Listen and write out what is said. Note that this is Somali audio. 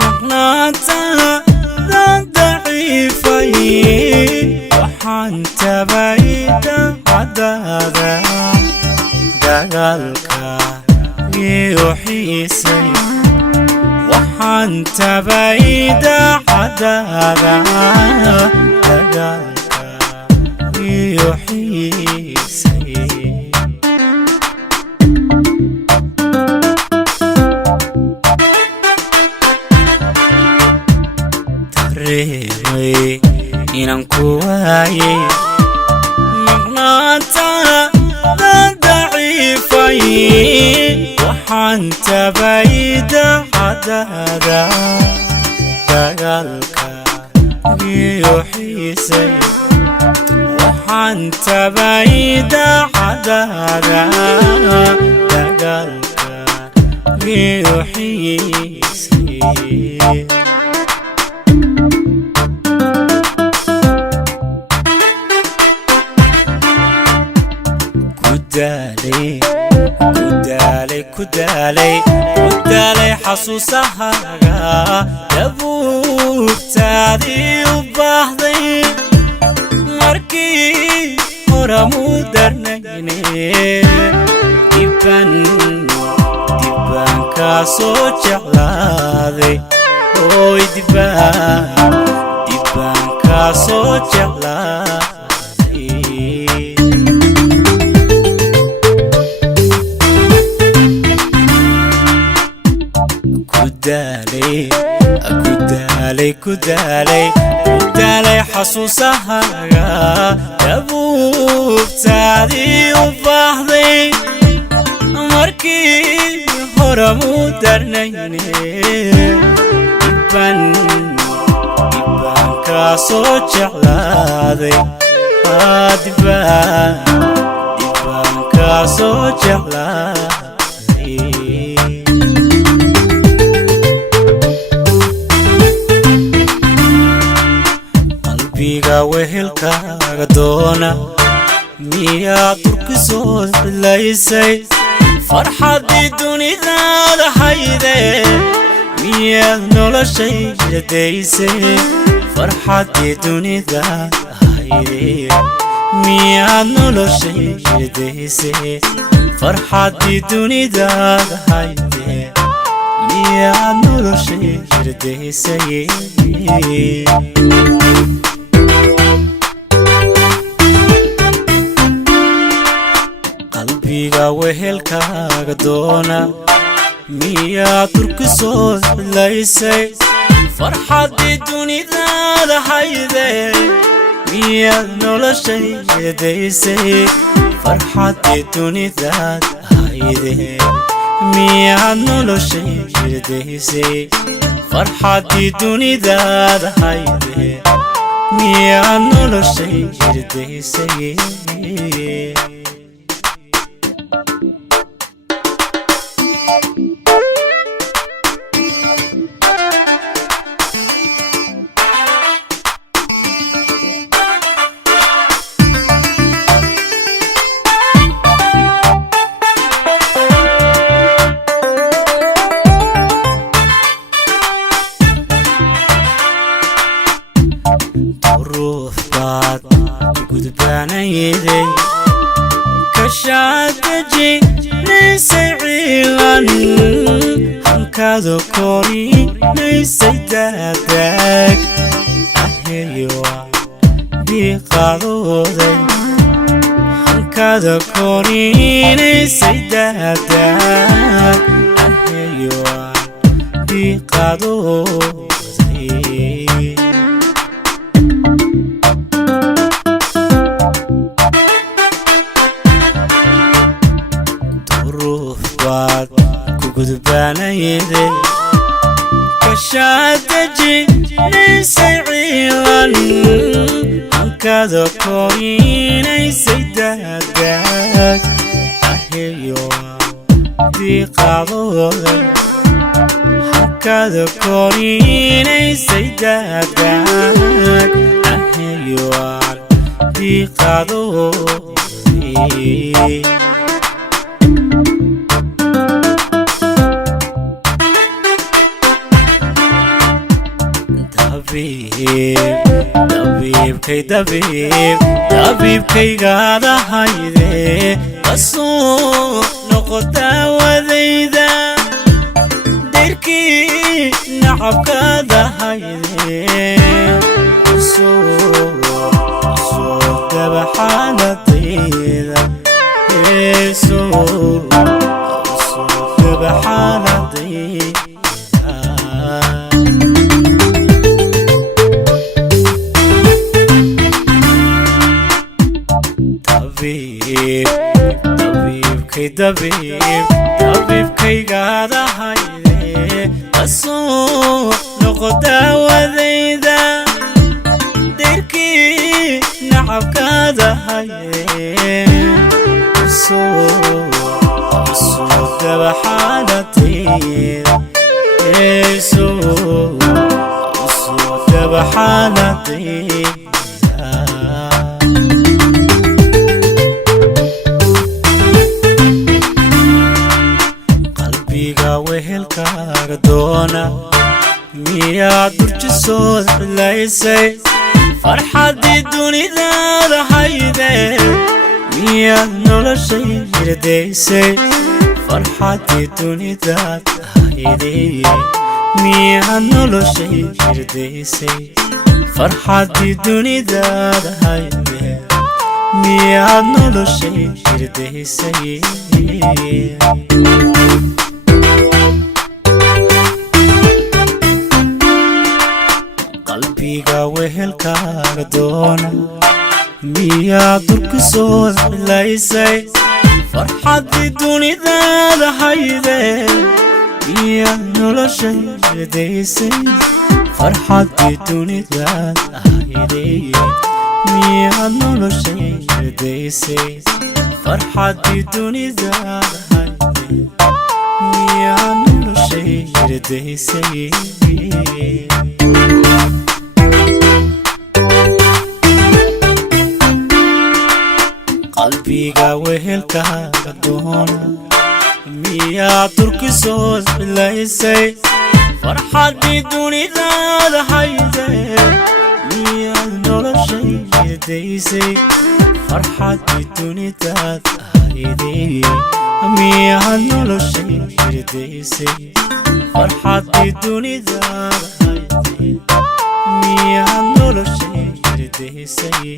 مقناتا ضعيفي وحانت بعيدا عدادا دقالك يوحيسي وحانت بعيدا عدادا دقالك يوحيسي تريوي إنان كواي مقناتا ضعيفي وحانت بعيدا عدادا دقالك يوحيسي وحانت بعيدا عدادا دقالك يوحيسي كدالي حسوسها دبوبتادي وباهدي مركي ورمو درنيني دبان كاسو جعلادي اوي دبان كاسو جعلادي كدالي حسوسها دبوبتادي وباهدي مركي هرمو درنيني دبان كاسو جعلادي دبان كاسو جعلادي wehelkaaga doona miyaa turkisoo bilaysay farxadii dunidaada hayde miyaad noloshayda daysay farxadii dunidaada hayde miyaad noloshayda daysay farxadii dunidaada hayde miyaad noloshayda daysay wehelkaaga doona miyaa turkisoo bilaysay farxadii dunidaada hayde miyaad noloshayda daysay farxadii dunidaada hayde miyaad noloshayda daysay farxadii dunidaada hayde miyaad noloshayda daysay ruufbaad gudbaanayday kashaadaji naysay ciilan hankaada kori naysay daadaag aheeyowa diiqaadooday hankaada kori naysay daadaag aheeyowa diiqaadooday gudbaanayday kashaadaji naysay ciilan hankaada kori naysay daadaag aheeyowa diiqaadooday hankaada kori naysay daadaag aheeyowa diiqaadooday dabiibkaygaada hayde kasoo noqotaa wadayda dayrkii nacabkaada hayde soo dabaxaaladayda soo dabaxaaladayda dabiibkaygaada hayde kasoo noqotaa wadayda dayrkii nacabkaada hayde soo dabaxaaladayda soo dabaxaaladayda wehelkaaga doona miyaad durjisood cilaysay farxaddii dunidaada hayde miyaad noloshay hirdaysay farxaddii dunidaada hayde miyaad noloshay hirdaysay farxaddii dunidaada hayde miyaad noloshay hirdaysay qalbiga wehelkaaga doona miyaad durkisood cilaysay farxaddii dunidaada hayde miyaad noloshay hirdaysay farxaddii dunidaada hayde miyaad noloshay hirdaysay farxaddii dunidaada hayde miyaad noloshay hirdaysay qalbiga wehelkaaga doona miyaad durkisood cilaysay farxaddii dunidaada hayde miyaad noloshay hirdaysay farxaddii dunidaada hayde miyaad noloshay hirdaysay farxaddii dunidaada hayde miyaad noloshay hirdaysay